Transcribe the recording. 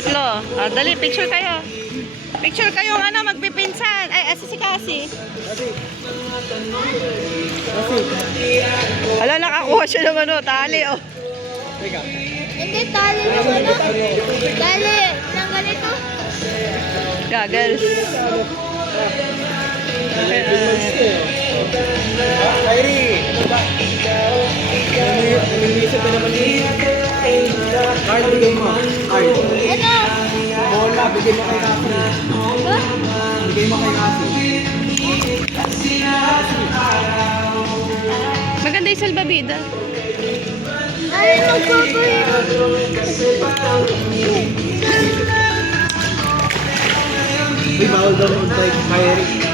Tatlo. Dali, picture kayo. Picture kayong ano, magpipinsan. Ay, si Cassie. Hala, nakakuha siya ng ano, tali, oh. Hindi, tali ng ano. Tali ng ganito. Goggles. Kyrie! Umiisip na naman ni Card, bigay mo. Card. Ano? Bola, bigay mo kay Cassie. Ba? Bigay mo kay Cassie. Maganda yung salbabida. Ay, magpapahirap. Uy, bawal daw mag-type Kyrie.